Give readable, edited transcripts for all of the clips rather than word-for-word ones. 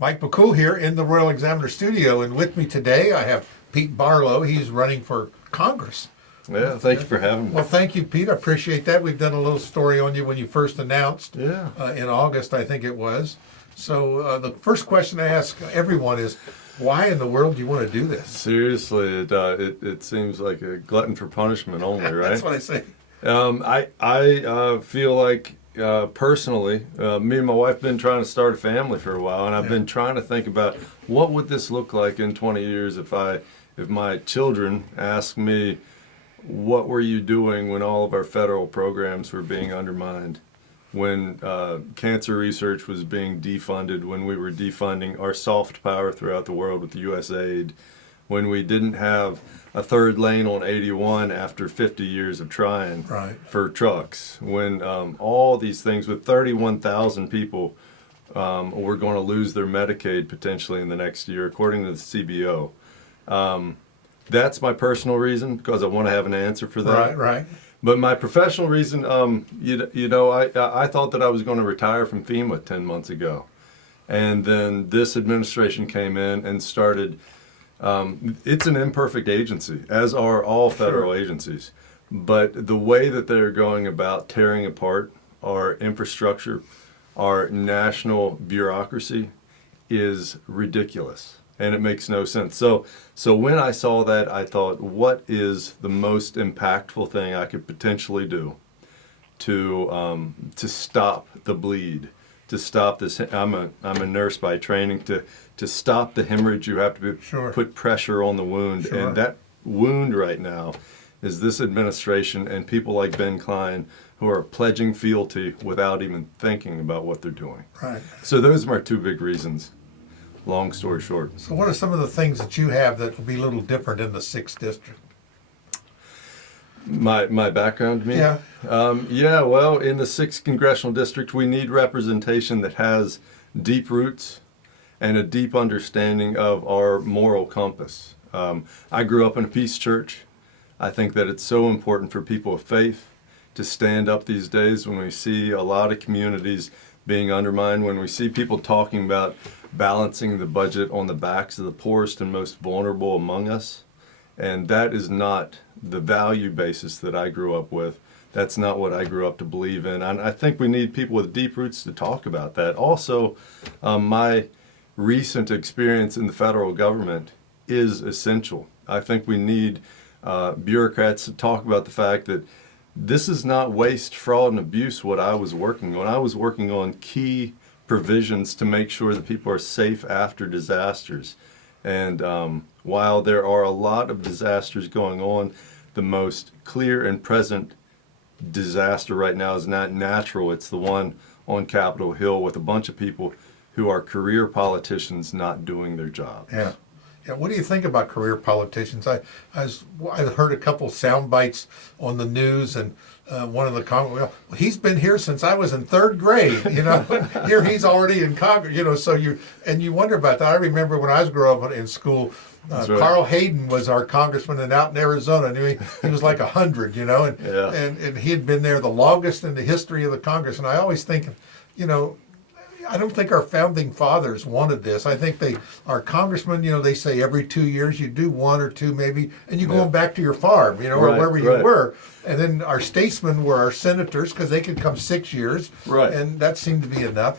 Mike McCool here in the Royal Examiner studio, and with me today I have Pete Barlow. He's running for Congress. Yeah, thank you for having me. Well, thank you, Pete. I appreciate that. We've done a little story on you when you first announced Yeah. in August, I think it was. So the first question I ask everyone is, why in the world do you want to do this? Seriously, it seems like a glutton for punishment only, right? That's what I say. I feel like personally, me and my wife have been trying to start a family for a while, and I've been trying to think about what would this look like in 20 years if my children ask me, what were you doing when all of our federal programs were being undermined? When cancer research was being defunded, when we were defunding our soft power throughout the world with USAID, when we didn't have a third lane on 81 after 50 years of trying for trucks, when all these things with 31,000 people were going to lose their Medicaid potentially in the next year, according to the CBO. That's my personal reason, because I want to have an answer for that. Right. But my professional reason, I thought that I was going to retire from FEMA 10 months ago. And then this administration came in and started, it's an imperfect agency, as are all federal agencies. But the way that they're going about tearing apart our infrastructure, our national bureaucracy, is ridiculous. And it makes no sense. So when I saw that, I thought, what is the most impactful thing I could potentially do to stop the bleed, to stop this? I'm a nurse by training. To stop the hemorrhage, you have to put pressure on the wound, and that wound right now is this administration and people like Ben Cline who are pledging fealty without even thinking about what they're doing. Right. So those are my two big reasons. Long story short. So what are some of the things that you have that will be a little different in the 6th District? My background, me? Yeah. Well, in the 6th Congressional District, we need representation that has deep roots and a deep understanding of our moral compass. I grew up in a peace church. I think that it's so important for people of faith to stand up these days when we see a lot of communities being undermined, when we see people talking about balancing the budget on the backs of the poorest and most vulnerable among us. And that is not the value basis that I grew up with. That's not what I grew up to believe in. And I think we need people with deep roots to talk about that. Also, my recent experience in the federal government is essential. I think we need bureaucrats to talk about the fact that this is not waste, fraud, and abuse what I was working on. I was working on key provisions to make sure that people are safe after disasters. And while there are a lot of disasters going on, the most clear and present disaster right now is not natural. It's the one on Capitol Hill with a bunch of people who are career politicians not doing their job. Yeah. What do you think about career politicians? I heard a couple sound bites on the news, and one of the comments, well, he's been here since I was in 3rd grade, here he's already in Congress, so you wonder about that. I remember when I was growing up in school, Carl Hayden was our congressman, and out in Arizona, and he was like 100, and he had been there the longest in the history of the Congress. And I always think, I don't think our founding fathers wanted this. I think our congressmen, they say every 2 years you do 1 or 2 maybe, and you're going back to your farm, or wherever you were. And then our statesmen were our senators, because they could come 6 years, and that seemed to be enough.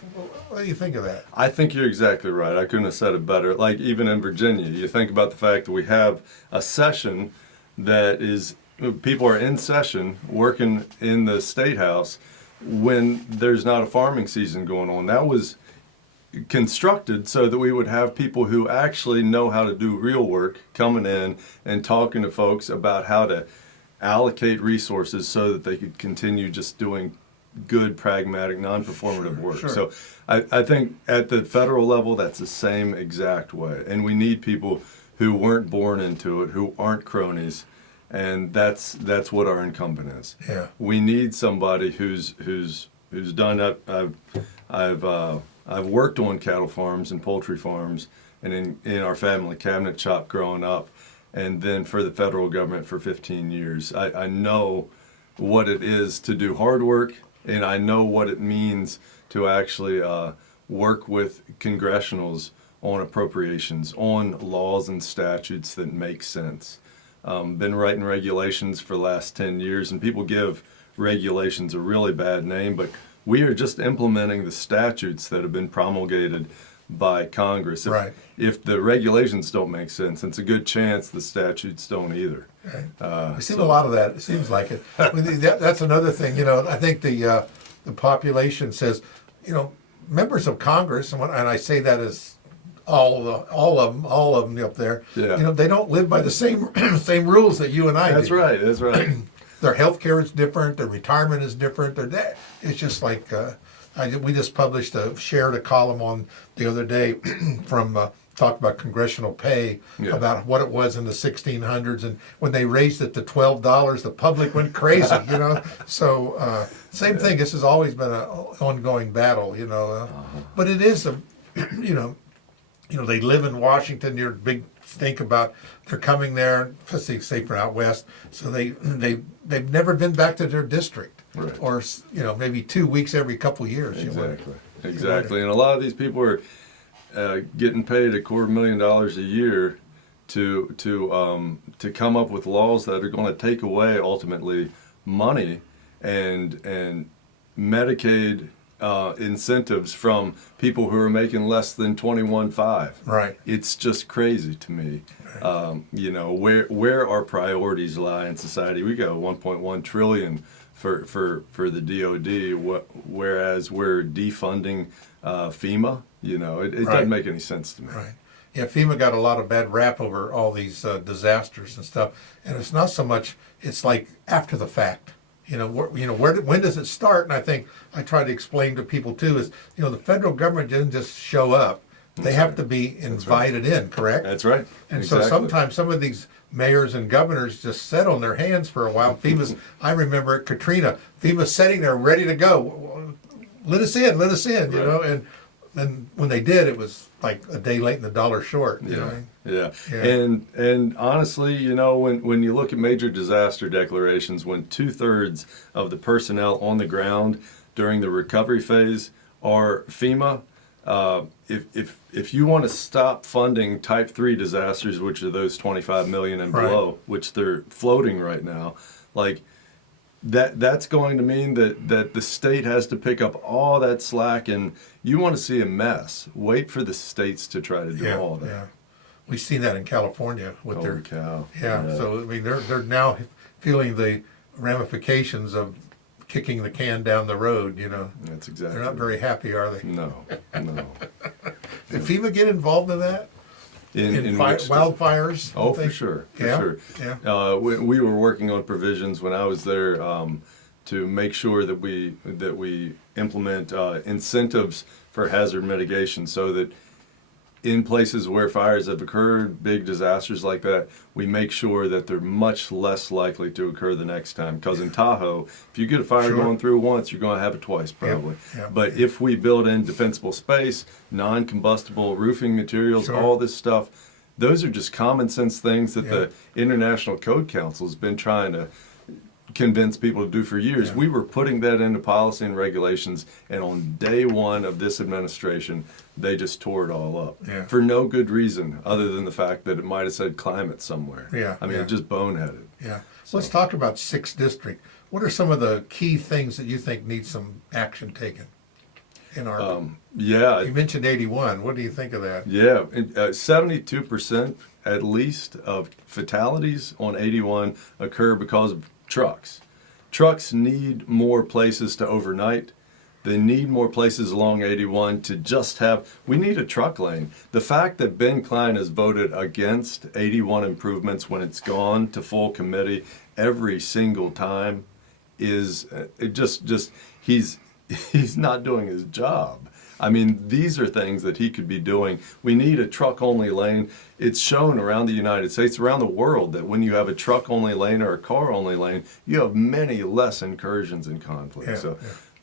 What do you think of that? I think you're exactly right. I couldn't have said it better. Like even in Virginia, you think about the fact that we have a session that is, people are in session working in the State House when there's not a farming season going on. That was constructed so that we would have people who actually know how to do real work coming in and talking to folks about how to allocate resources so that they could continue just doing good, pragmatic, non-performative work. So I think at the federal level, that's the same exact way. And we need people who weren't born into it, who aren't cronies. And that's what our incumbent is. Yeah. We need somebody who's done that. I've worked on cattle farms and poultry farms, and in our family cabinet shop growing up, and then for the federal government for 15 years. I know what it is to do hard work, and I know what it means to actually work with congressionals on appropriations, on laws and statutes that make sense. Been writing regulations for the last 10 years, and people give regulations a really bad name, but we are just implementing the statutes that have been promulgated by Congress. Right. If the regulations don't make sense, it's a good chance the statutes don't either. Right. We've seen a lot of that. It seems like it. That's another thing. I think the population says, members of Congress, and I say that as all of them up there. Yeah. They don't live by the same rules that you and I do. That's right. That's right. Their health care is different. Their retirement is different. It's just like we just shared a column on the other day from talked about congressional pay, about what it was in the 1600s, and when they raised it to $12, the public went crazy. So same thing. This has always been an ongoing battle. But it is they live in Washington. You're big think about they're coming there, especially say from out west. So they've never been back to their district, right. Or maybe 2 weeks every couple of years. Exactly. And a lot of these people are getting paid $250,000 a year to come up with laws that are going to take away ultimately money and Medicaid incentives from people who are making less than $21,500. Right. It's just crazy to me. Right. Where our priorities lie in society. We got $1.1 trillion for the DoD, whereas we're defunding FEMA. It Right. doesn't make any sense to me. Right. Yeah, FEMA got a lot of bad rap over all these disasters and stuff, and it's not so much. It's like after the fact. When does it start? And I think I try to explain to people too is, the federal government didn't just show up. They have to be invited in, correct? That's right. And Exactly. so sometimes some of these mayors and governors just sit on their hands for a while. I remember at Katrina, FEMA's sitting there ready to go. Let us in, Right. And when they did, it was like a day late and $1 short. Yeah. And honestly, when you look at major disaster declarations, when 2/3 of the personnel on the ground during the recovery phase are FEMA, if you want to stop funding Type 3 disasters, which are those 25 million and below, Right. which they're floating right now, like that's going to mean that the state has to pick up all that slack, and you want to see a mess. Wait for the states to try to do all that. Yeah. We've seen that in California with Holy their cow. Yeah, so they're now feeling the ramifications of kicking the can down the road. That's exactly. They're not very happy, are they? No. Did FEMA get involved in that? In wildfires? Oh, for sure. Yeah. We were working on provisions when I was there to make sure that we implement incentives for hazard mitigation, so that in places where fires have occurred, big disasters like that, we make sure that they're much less likely to occur the next time. Because in Tahoe, if you get a fire going through once, you're going to have it twice probably. Yeah. But if we build in defensible space, non-combustible roofing materials, all this stuff, those are just common sense things that the International Code Council has been trying to convince people to do for years. Yeah. We were putting that into policy and regulations, and on day one of this administration, they just tore it all up for no good reason other than the fact that it might have said climate somewhere. It just boneheaded. Yeah. So let's talk about 6th District. What are some of the key things that you think need some action taken in our? You mentioned 81. What do you think of that? 72% at least of fatalities on 81 occur because of trucks. Trucks need more places to overnight. They need more places along 81 to just have. We need a truck lane. The fact that Ben Cline has voted against 81 improvements when it's gone to full committee every single time is he's not doing his job. I mean, these are things that he could be doing. We need a truck-only lane. It's shown around the United States, around the world, that when you have a truck-only lane or a car-only lane, you have many less incursions and conflicts.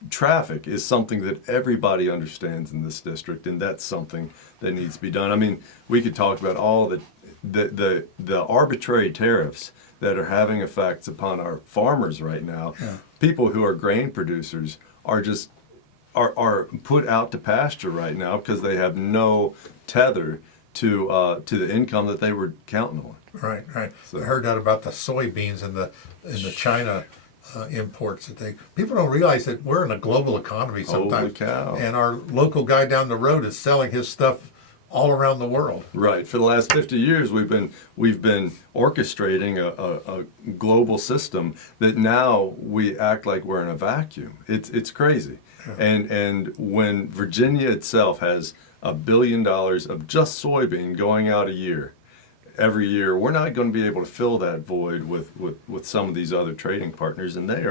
Traffic is something that everybody understands in this district, and that's something that needs to be done. I mean, we could talk about all the arbitrary tariffs that are having effects upon our farmers right now. People who are grain producers are just are put out to pasture right now because they have no tether to the income that they were counting on. Right, right. So- I heard that about the soybeans and the China imports that people don't realize that we're in a global economy sometimes. Holy cow. And our local guy down the road is selling his stuff all around the world. Right. For the last 50 years, we've been orchestrating a global system that now we act like we're in a vacuum. It's crazy. Yeah. And when Virginia itself has $1 billion of just soybean going out every year, we're not going to be able to fill that void with some of these other trading partners, and they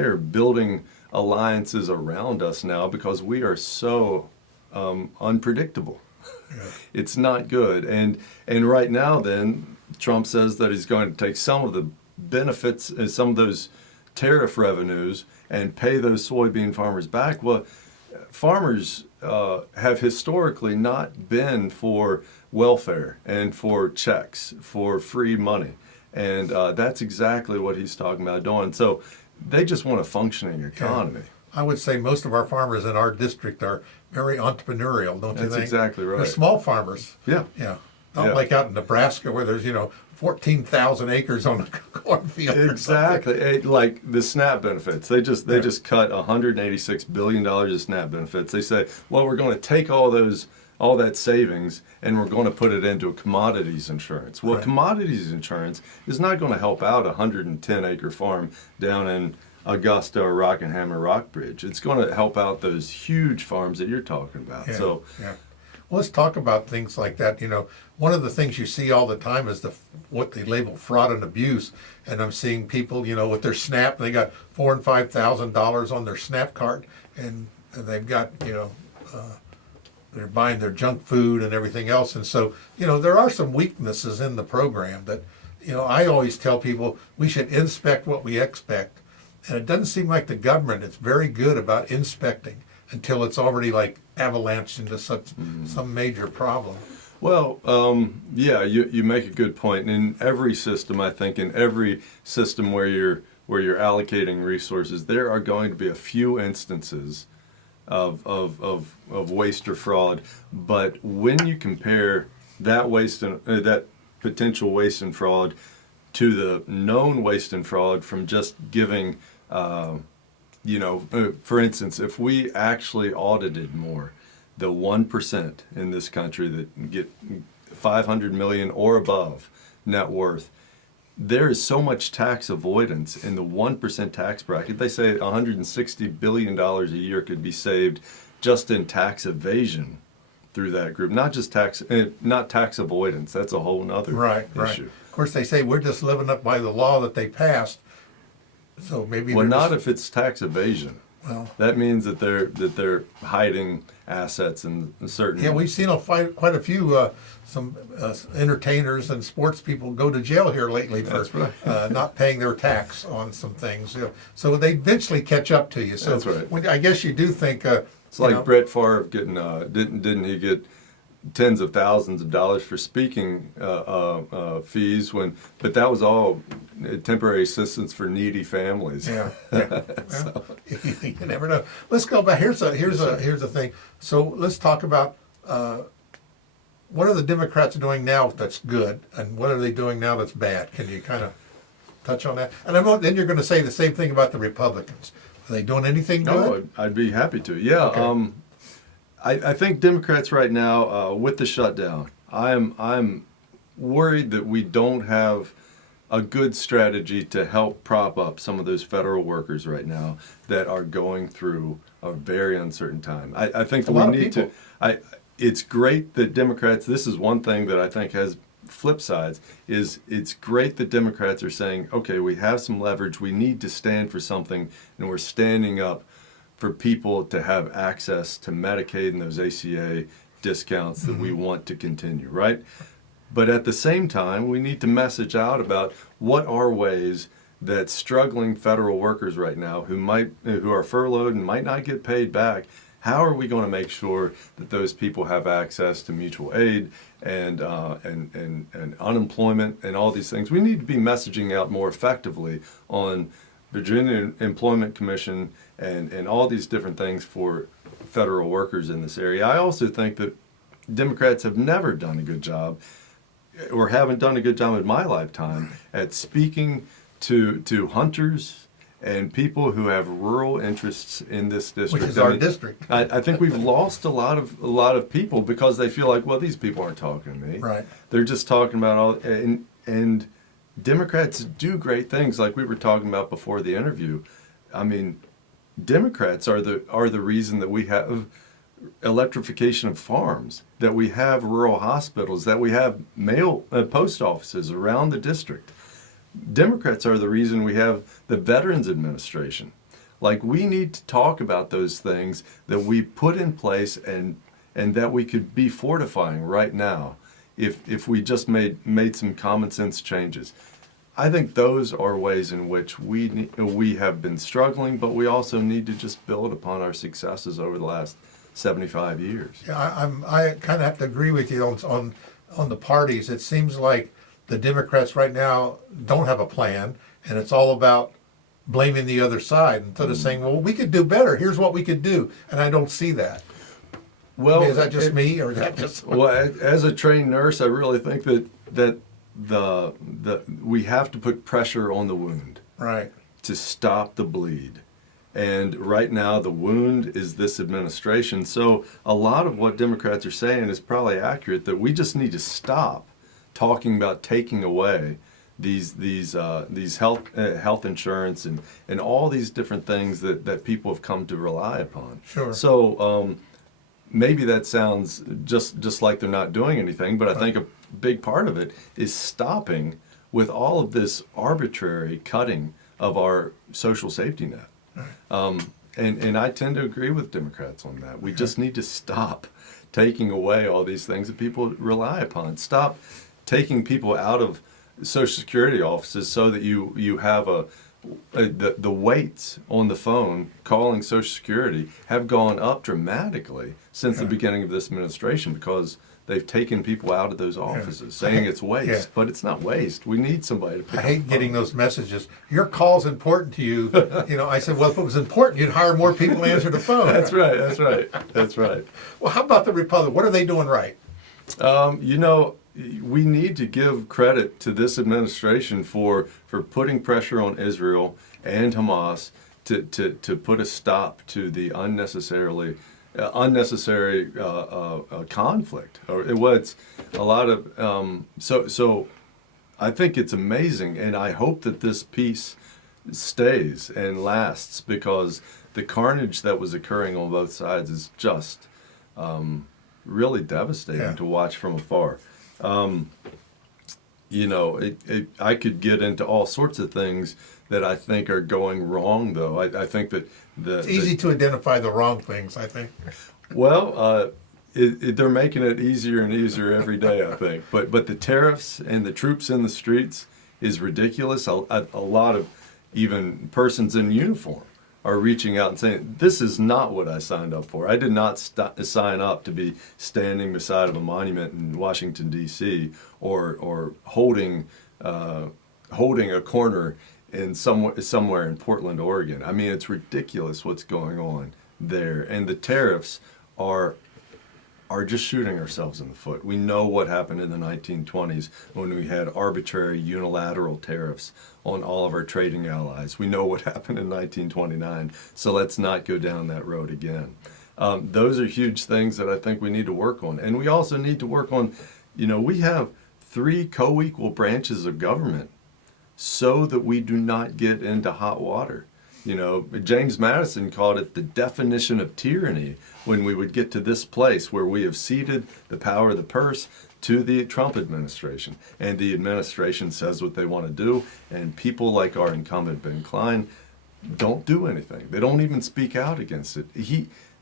are building alliances around us now because we are so unpredictable. Yeah. It's not good. And right now, then, Trump says that he's going to take some of the benefits and some of those tariff revenues and pay those soybean farmers back. Well, farmers have historically not been for welfare and for checks, for free money. And that's exactly what he's talking about doing. So they just want a functioning economy. Yeah. I would say most of our farmers in our district are very entrepreneurial, don't you think? That's exactly right. They're small farmers. Yeah. Yeah. Not like out in Nebraska where there's, 14,000 acres on a cornfield. Exactly. Like the SNAP benefits. They just cut $186 billion of SNAP benefits. They say, well, we're going to take all that savings and we're going to put it into a commodities insurance. Well, commodities insurance is not going to help out a 110-acre farm down in Augusta or Rockingham or Rockbridge. It's going to help out those huge farms that you're talking about. Yeah. So, yeah. Well, let's talk about things like that. One of the things you see all the time is what they label fraud and abuse. And I'm seeing people, with their SNAP, they got $4,000 and $5,000 on their SNAP card, and they've got, they're buying their junk food and everything else. And so, there are some weaknesses in the program that, I always tell people we should inspect what we expect. And it doesn't seem like the government is very good about inspecting until it's already like avalanched into some major problem. Well, yeah, you make a good point. In every system, I think, in every system where you're allocating resources, there are going to be a few instances of waste or fraud. But when you compare that waste and that potential waste and fraud to the known waste and fraud from just giving, for instance, if we actually audited more, the 1% in this country that get 500 million or above net worth, there is so much tax avoidance in the 1% tax bracket. They say $160 billion a year could be saved just in tax evasion through that group. Not just not tax avoidance. That's a whole nother issue. Right. Of course, they say we're just living up by the law that they passed. So maybe not if it's tax evasion. Well, that means that they're hiding assets and certain. Yeah, we've seen quite a few some entertainers and sports people go to jail here lately for not paying their tax on some things. So they eventually catch up to you. So that's right. I guess you do think it's like Brett Favre getting didn't he get tens of thousands of dollars for speaking fees but that was all temporary assistance for needy families. Yeah. So. You never know. Let's go back. Here's a thing. So let's talk about what are the Democrats doing now that's good, and what are they doing now that's bad? Can you kind of touch on that? And then you're going to say the same thing about the Republicans. Are they doing anything good? No, I'd be happy to. Yeah. Okay. I think Democrats right now, with the shutdown, I'm worried that we don't have a good strategy to help prop up some of those federal workers right now that are going through a very uncertain time. I think that we need to. It's great that Democrats. This is one thing that I think has flip sides. Is it's great that Democrats are saying, okay, we have some leverage. We need to stand for something, and we're standing up for people to have access to Medicaid and those ACA discounts that we want to continue, right? But at the same time, we need to message out about what are ways that struggling federal workers right now who are furloughed and might not get paid back, how are we going to make sure that those people have access to mutual aid and unemployment and all these things? We need to be messaging out more effectively on Virginia Employment Commission, and all these different things for federal workers in this area. I also think that Democrats have never done a good job, or haven't done a good job in my lifetime, at speaking to hunters and people who have rural interests in this district. Which is our district. I think we've lost a lot of people because they feel like, well, these people aren't talking to me. Right. They're just talking about all, and Democrats do great things, like we were talking about before the interview. I mean, Democrats are the reason that we have electrification of farms, that we have rural hospitals, that we have mail post offices around the district. Democrats are the reason we have the Veterans Administration. Like, we need to talk about those things that we put in place and that we could be fortifying right now if we just made some common sense changes. I think those are ways in which we have been struggling, but we also need to just build upon our successes over the last 75 years. Yeah, I kind of have to agree with you on the parties. It seems like the Democrats right now don't have a plan, and it's all about blaming the other side instead of saying, well, we could do better. Here's what we could do. And I don't see that. Well, I mean, is that just me, or is that just... Well, as a trained nurse, I really think that we have to put pressure on the wound. Right. To stop the bleed. And right now, the wound is this administration. So a lot of what Democrats are saying is probably accurate, that we just need to stop talking about taking away these health insurance and all these different things that people have come to rely upon. Sure. So maybe that sounds just like they're not doing anything, but I think a big part of it is stopping with all of this arbitrary cutting of our social safety net. And I tend to agree with Democrats on that. We just need to stop taking away all these things that people rely upon. Stop taking people out of Social Security offices so that you have the waits on the phone calling Social Security have gone up dramatically since the beginning of this administration, because they've taken people out of those offices, saying it's waste. Yeah. But it's not waste. We need somebody to pick I up hate the getting phone. those messages. Your call's important to you. I said, well, if it was important, you'd hire more people to answer the phone. That's right. That's right. That's right. Well, how about the Republicans? What are they doing right? We need to give credit to this administration for putting pressure on Israel and Hamas to put a stop to the unnecessary conflict. Or it was a lot of so I think it's amazing, and I hope that this peace stays and lasts, because the carnage that was occurring on both sides is just really devastating to watch from afar. I could get into all sorts of things that I think are going wrong, though. I think that It's easy to identify the wrong things, I think. Well, they're making it easier and easier every day, I think. But the tariffs and the troops in the streets is ridiculous. A lot of even persons in uniform are reaching out and saying, this is not what I signed up for. I did not sign up to be standing beside of a monument in Washington, D.C., or holding a corner in somewhere in Portland, Oregon. I mean, it's ridiculous what's going on there. And the tariffs are just shooting ourselves in the foot. We know what happened in the 1920s when we had arbitrary unilateral tariffs on all of our trading allies. We know what happened in 1929, so let's not go down that road again. Those are huge things that I think we need to work on. And we also need to work on, we have 3 co-equal branches of government so that we do not get into hot water. James Madison called it the definition of tyranny when we would get to this place where we have ceded the power of the purse to the Trump administration. And the administration says what they want to do, and people like our incumbent Ben Cline don't do anything. They don't even speak out against it.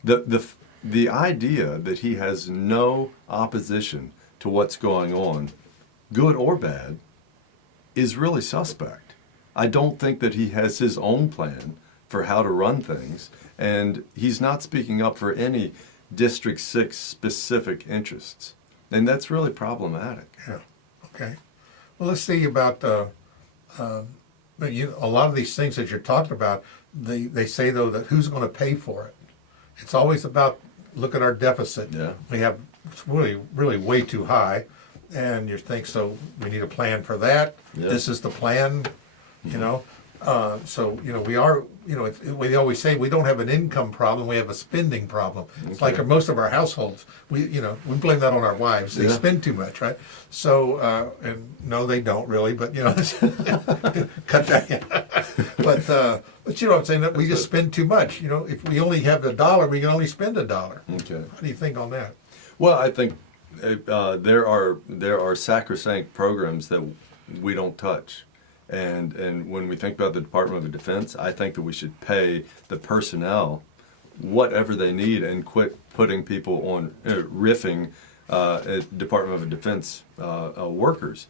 The idea that he has no opposition to what's going on, good or bad, is really suspect. I don't think that he has his own plan for how to run things, and he's not speaking up for any District 6 specific interests. And that's really problematic. Yeah. Okay. Well, let's see about But a lot of these things that you're talking about, they say though that who's going to pay for it? It's always about, look at our deficit. Yeah. We have, it's really, really way too high. And you think, so we need a plan for that. Yeah. This is the plan, you know. So, we are, we always say we don't have an income problem, we have a spending problem. It's like most of our households, we blame that on our wives. They Yeah. spend too much, right? So, and no, they don't really, but, cut that. But you know what I'm saying, that we just spend too much. If we only have $1, we can only spend $1. Okay. How do you think on that? Well, I think there are sacrosanct programs that we don't touch. And when we think about the Department of Defense, I think that we should pay the personnel whatever they need and quit putting people on riffing Department of Defense workers.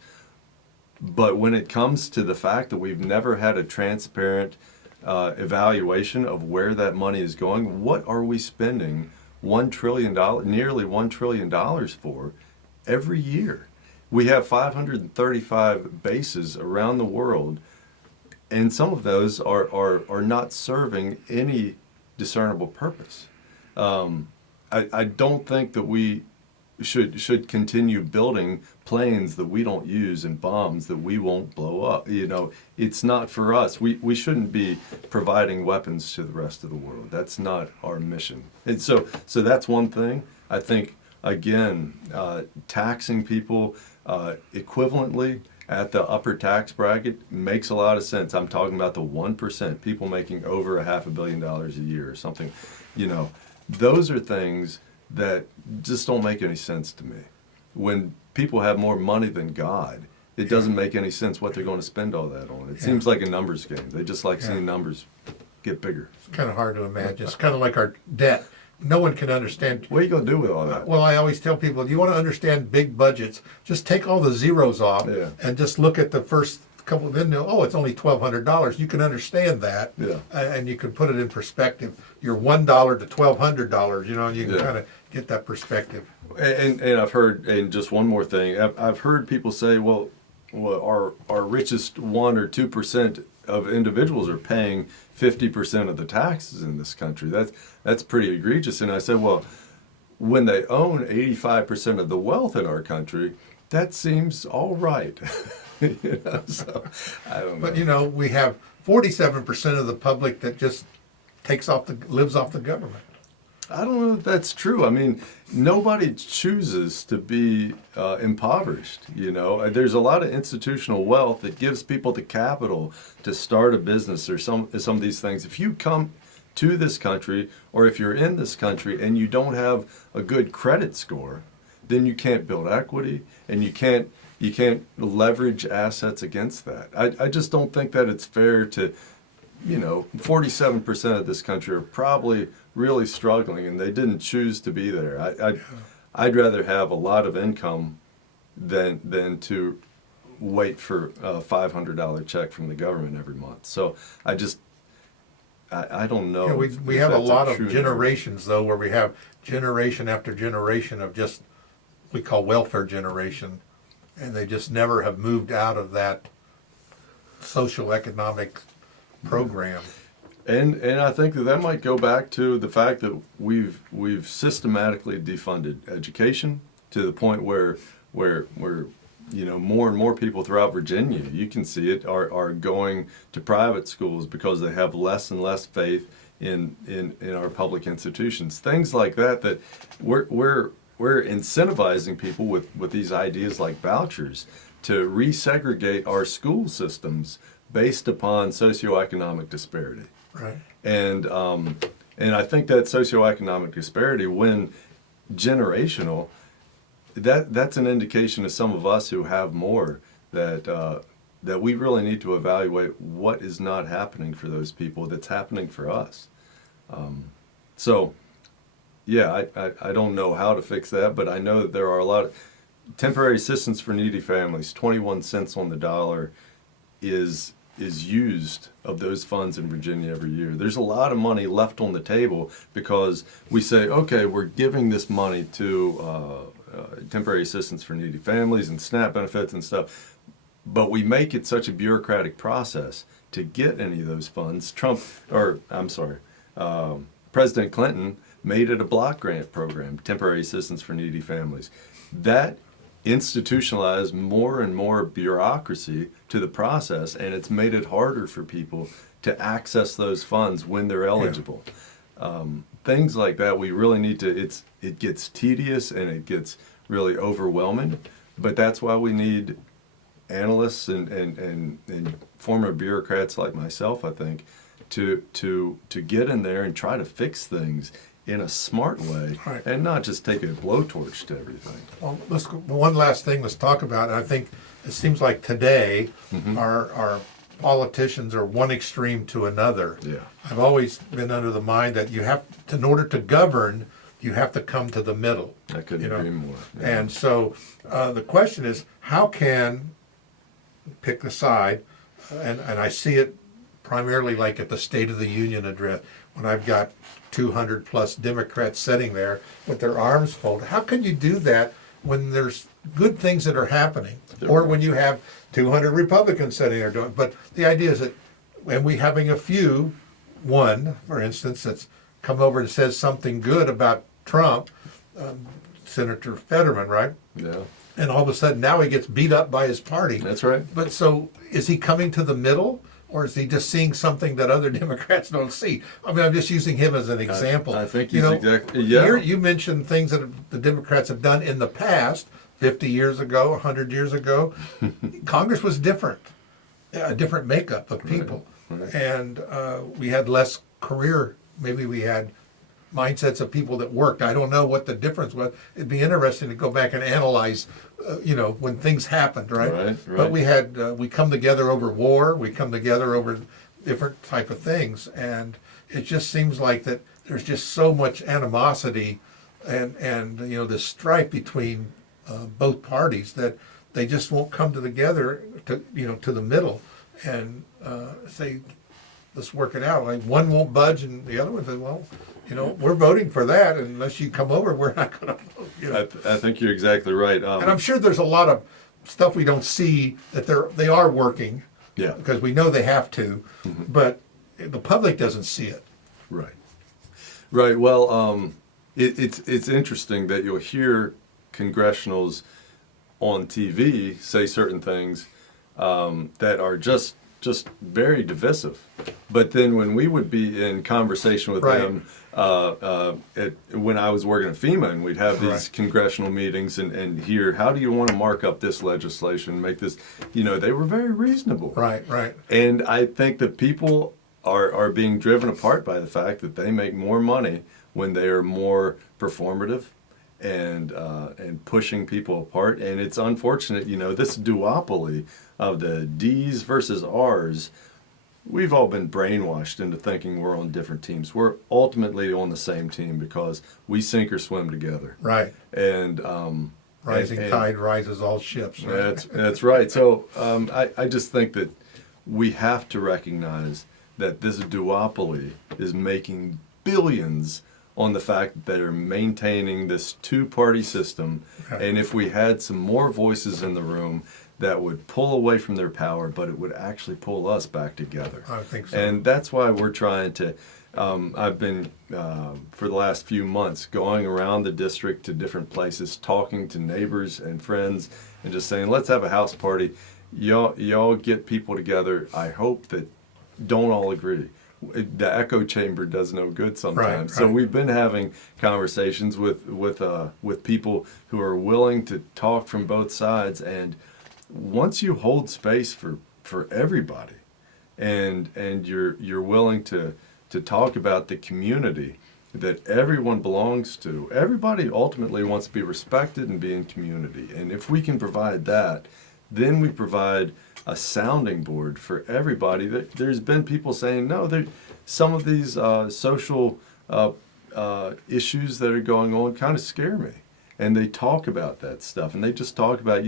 But when it comes to the fact that we've never had a transparent evaluation of where that money is going, what are we spending $1 trillion, nearly $1 trillion for every year? We have 535 bases around the world, and some of those are not serving any discernible purpose. I don't think that we should continue building planes that we don't use and bombs that we won't blow up. It's not for us. We shouldn't be providing weapons to the rest of the world. That's not our mission. And so that's one thing. I think, again, taxing people equivalently at the upper tax bracket makes a lot of sense. I'm talking about the 1%, people making over $500 million a year or something. Those are things that just don't make any sense to me. When people have more money than God, it doesn't make any sense what they're going to spend all that on. It seems like a numbers game. They just like seeing numbers get bigger. It's kind of hard to imagine. It's kind of like our debt. No one can understand. What are you going to do with all that? Well, I always tell people, if you want to understand big budgets, just take all the zeros off and just look at the first couple. Then it's only $1,200. You can understand that, and you can put it in perspective. Your $1 to $1,200, and you can kind of get that perspective. And I've heard, and just one more thing, I've heard people say, well, our richest 1 or 2% of individuals are paying 50% of the taxes in this country. That's pretty egregious. And I said, well, when they own 85% of the wealth in our country, that seems all right. So I don't know. But we have 47% of the public that just lives off the government. I don't know if that's true. I mean, nobody chooses to be impoverished. There's a lot of institutional wealth that gives people the capital to start a business or some of these things. If you come to this country, or if you're in this country and you don't have a good credit score, then you can't build equity and you can't leverage assets against that. I just don't think that it's fair to, 47% of this country are probably really struggling and they didn't choose to be there. I'd rather have a lot of income than to wait for a $500 check from the government every month. So I don't know. We have a lot of generations though, where we have generation after generation of just, we call welfare generation, and they just never have moved out of that social economic program. And I think that might go back to the fact that we've systematically defunded education to the point where more and more people throughout Virginia, you can see it, are going to private schools because they have less and less faith in our public institutions. Things like that we're incentivizing people with these ideas like vouchers to resegregate our school systems based upon socioeconomic disparity. Right. And I think that socioeconomic disparity, when generational, that's an indication to some of us who have more that we really need to evaluate what is not happening for those people that's happening for us. I don't know how to fix that, but I know that there are a lot of temporary assistance for needy families. 21 cents on the dollar is used of those funds in Virginia every year. There's a lot of money left on the table because we say, okay, we're giving this money to temporary assistance for needy families and SNAP benefits and stuff. but we make it such a bureaucratic process to get any of those funds. President Clinton made it a block grant program, temporary assistance for needy families. That institutionalized more and more bureaucracy to the process, and it's made it harder for people to access those funds when they're eligible. Things like that, we really need to, it gets tedious and it gets really overwhelming, but that's why we need analysts and former bureaucrats like myself, I think, to get in there and try to fix things in a smart way, right, and not just take a blowtorch to everything. Well, one last thing let's talk about. And I think it seems like today our politicians are one extreme to another. Yeah. I've always been under the mind that you have to, in order to govern, you have to come to the middle. I couldn't agree more. Yeah. And so the question is, how can, pick the side, and I see it primarily like at the State of the Union address, when I've got 200 plus Democrats sitting there with their arms folded. How can you do that when there's good things that are happening? Or when you have 200 Republicans sitting there doing, but the idea is that when we having a few, one, for instance, that's come over and says something good about Trump, Senator Fetterman, right? Yeah. And all of a sudden now he gets beat up by his party. That's right. But so is he coming to the middle? Or is he just seeing something that other Democrats don't see? I mean, I'm just using him as an example. I think he's exactly, yeah. Here you mentioned things that the Democrats have done in the past, 50 years ago, 100 years ago. Congress was different, a different makeup of people. Right. And we had less career, maybe we had mindsets of people that worked. I don't know what the difference was. It'd be interesting to go back and analyze, when things happened, right? Right. But we had, we come together over war, we come together over different type of things, and it just seems like that there's just so much animosity and this strife between both parties that they just won't come together to the middle and say, let's work it out. Like one won't budge and the other one says, well, we're voting for that, and unless you come over, we're not going to vote. I think you're exactly right. And I'm sure there's a lot of stuff we don't see that they are working. Yeah. Because we know they have to, but the public doesn't see it. Right. Right. Well, it's interesting that you'll hear congressionals on TV say certain things that are just very divisive. But then when we would be in conversation with Right. them, when I was working at FEMA, and we'd have these Correct. congressional meetings and hear, how do you want to mark up this legislation, make this, they were very reasonable. Right. And I think that people are being driven apart by the fact that they make more money when they are more performative and pushing people apart. And it's unfortunate, this duopoly of the D's versus R's. We've all been brainwashed into thinking we're on different teams. We're ultimately on the same team because we sink or swim together. Right. And Rising tide rises all ships. Right? That's right. So I just think that we have to recognize that this duopoly is making billions on the fact that they're maintaining this two-party system. Okay. And if we had some more voices in the room that would pull away from their power, but it would actually pull us back together. I think so. And that's why we're trying to, I've been, for the last few months, going around the district to different places, talking to neighbors and friends, and just saying, let's have a house party. Y'all get people together. I hope that don't all agree. The echo chamber does no good sometimes. Right. So we've been having conversations with people who are willing to talk from both sides. And once you hold space for everybody, and you're willing to talk about the community that everyone belongs to, everybody ultimately wants to be respected and be in community. And if we can provide that, then we provide a sounding board for everybody. There's been people saying, no, some of these social issues that are going on kind of scare me. And they talk about that stuff, and they just talk about,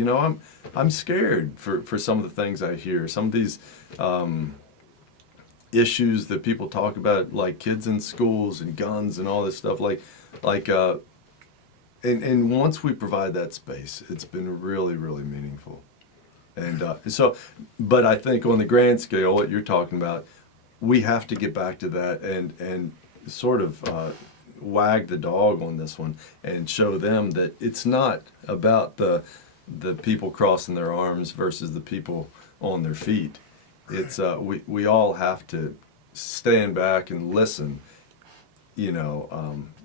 I'm scared for some of the things I hear. Some of these issues that people talk about, like kids in schools and guns and all this stuff, and once we provide that space, it's been really, really meaningful. And but I think on the grand scale, what you're talking about, we have to get back to that and sort of wag the dog on this one and show them that it's not about the people crossing their arms versus the people on their feet. It's we all have to stand back and listen,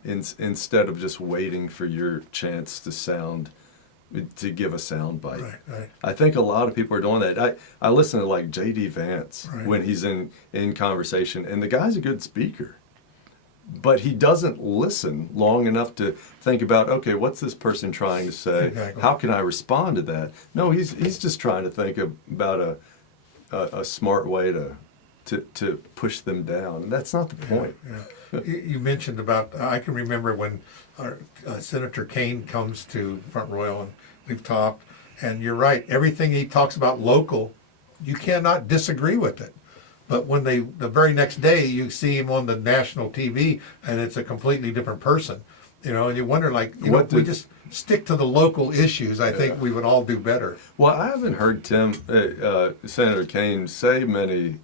instead of just waiting for your chance to give a sound bite. Right. I think a lot of people are doing that. I listen to like J.D. Vance when he's in conversation, and the guy's a good speaker. But he doesn't listen long enough to think about, okay, what's this person trying to say? Exactly. How can I respond to that? No, he's just trying to think about a smart way to push them down. And that's not the point. Yeah. You mentioned about, I can remember when our, Senator Kane comes to Front Royal, and we've talked, and you're right, everything he talks about local, you cannot disagree with it. But when the very next day you see him on the national TV and it's a completely different person, and you wonder, like, if we just stick to the local issues, I think we would all do better. Well, I haven't heard Senator Kane say many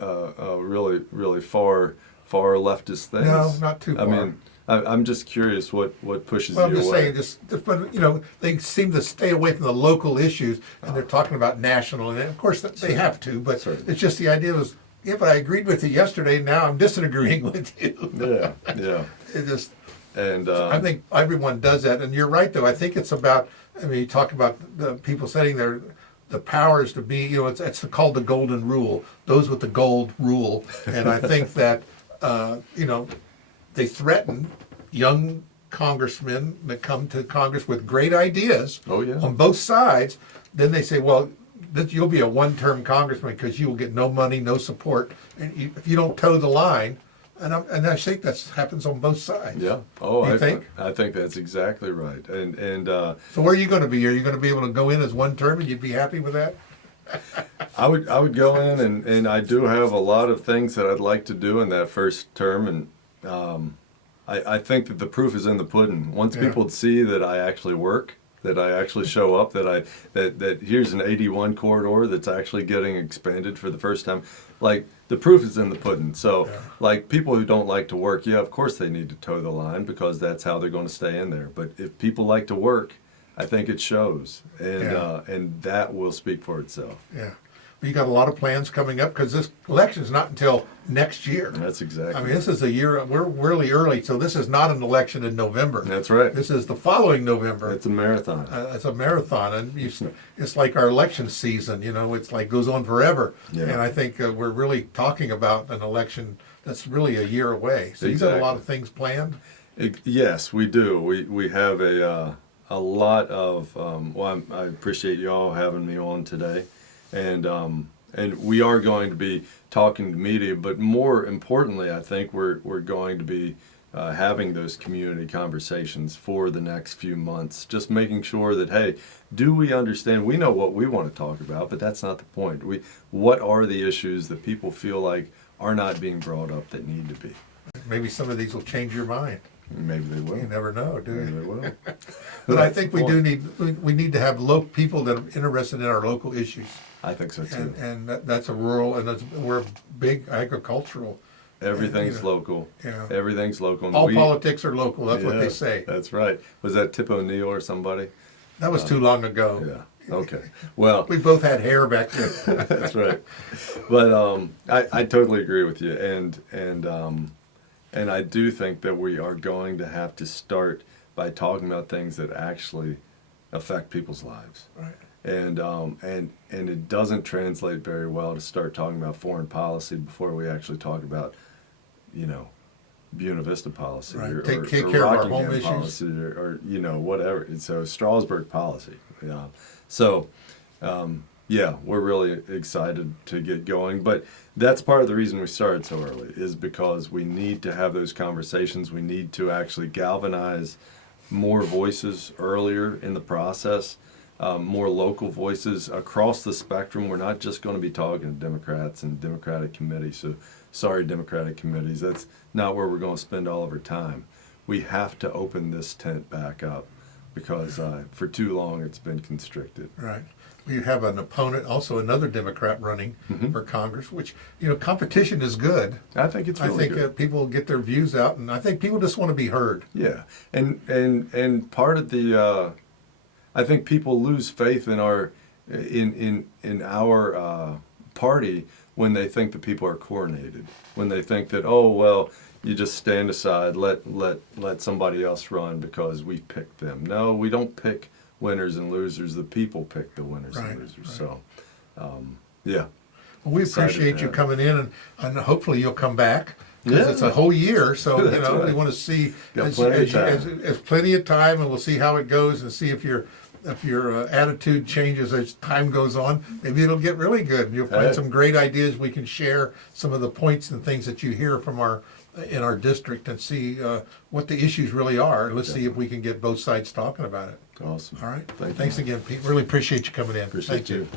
really, really far leftist things. No, not too far. I mean, I'm just curious what pushes Well, I'm you just away. saying, but they seem to stay away from the local issues, and they're talking about national, and of course they have to. But Certainly. it's just the idea was, yeah, but I agreed with you yesterday. Now I'm disagreeing with you. Yeah. It just, And I think everyone does that, and you're right though. I think it's about. I mean, you talk about the people setting the powers to be. It's called the golden rule. Those with the gold rule, and I think that they threaten young congressmen that come to Congress with great ideas on both sides. Then they say, well, you'll be a one-term congressman because you will get no money, no support, and if you don't toe the line. And I think that happens on both sides. yeah. Oh, I think that's exactly right. And so. Where are you going to be? Are you going to be able to go in as one term, and you'd be happy with that? I would go in, and I do have a lot of things that I'd like to do in that first term, and I think that the proof is in the pudding. Once people see that I actually work, that I actually show up, that here's an 81 corridor that's actually getting expanded for the first time, like the proof is in the pudding. So like people who don't like to work, of course they need to toe the line because that's how they're going to stay in there. But if people like to work, I think it shows, and that will speak for itself. Yeah. You got a lot of plans coming up because this election is not until next year. That's exactly. I mean, this is a year. We're really early, so this is not an election in November. That's right. This is the following November. It's a marathon. It's a marathon, and it's like our election season. It's like goes on forever. Yeah. And I think we're really talking about an election that's really a year away. So you got a lot of things planned. Yes, we do. We have a lot of. I appreciate you all having me on today. And we are going to be talking to media, but more importantly, I think we're going to be having those community conversations for the next few months, just making sure that, hey, do we understand? We know what we want to talk about, but that's not the point. What are the issues that people feel like are not being brought up that need to be? Maybe some of these will change your mind. Maybe they will. You never know, do Maybe you? they will. But I think we need to have people that are interested in our local issues. I think so too. And that's a rural, and we're big agricultural. Everything's local. Yeah. Everything's local. And All politics are local. That's what they Yeah, say. That's right. Was that Tip O'Neill or somebody? That was too long ago. Yeah. Okay. Well, We both had hair back then. that's right. But I totally agree with you, and I do think that we are going to have to start by talking about things that actually affect people's lives. Right. And it doesn't translate very well to start talking about foreign policy before we actually talk about, Buena Vista policy, Right. or Take care of our home Rockingham issues. policy, or whatever. And so Strasbourg policy. Yeah. So we're really excited to get going. But that's part of the reason we started so early, is because we need to have those conversations. We need to actually galvanize more voices earlier in the process. More local voices across the spectrum. We're not just going to be talking to Democrats and Democratic committees. So, sorry, Democratic committees. That's not where we're going to spend all of our time. We have to open this tent back up because for too long it's been constricted. Right. We have an opponent, also another Democrat running for Congress, which, competition is good. I think it's really I think good. people get their views out, and I think people just want to be heard. Yeah, and part of the, I think people lose faith in our party when they think that people are coordinated. When they think that, oh well, you just stand aside, let somebody else run because we picked them. No, we don't pick winners and losers. The people pick the winners and losers. Right. So, yeah. Well, we Excited appreciate to you have coming in, and hopefully you'll come back. Because Yeah. it's a whole year, so That's right. we want to see Got as plenty of time. plenty of time, and we'll see how it goes, and see if your attitude changes as time goes on. Maybe it'll get really good, and you'll find Hey. some great ideas. We can share some of the points and things that you hear from in our district, and see what the issues really are. Let's see if we can get both sides talking about it. Awesome. All right. Thank you. Thanks again, Pete. Really appreciate you coming in. Appreciate Thank you. you.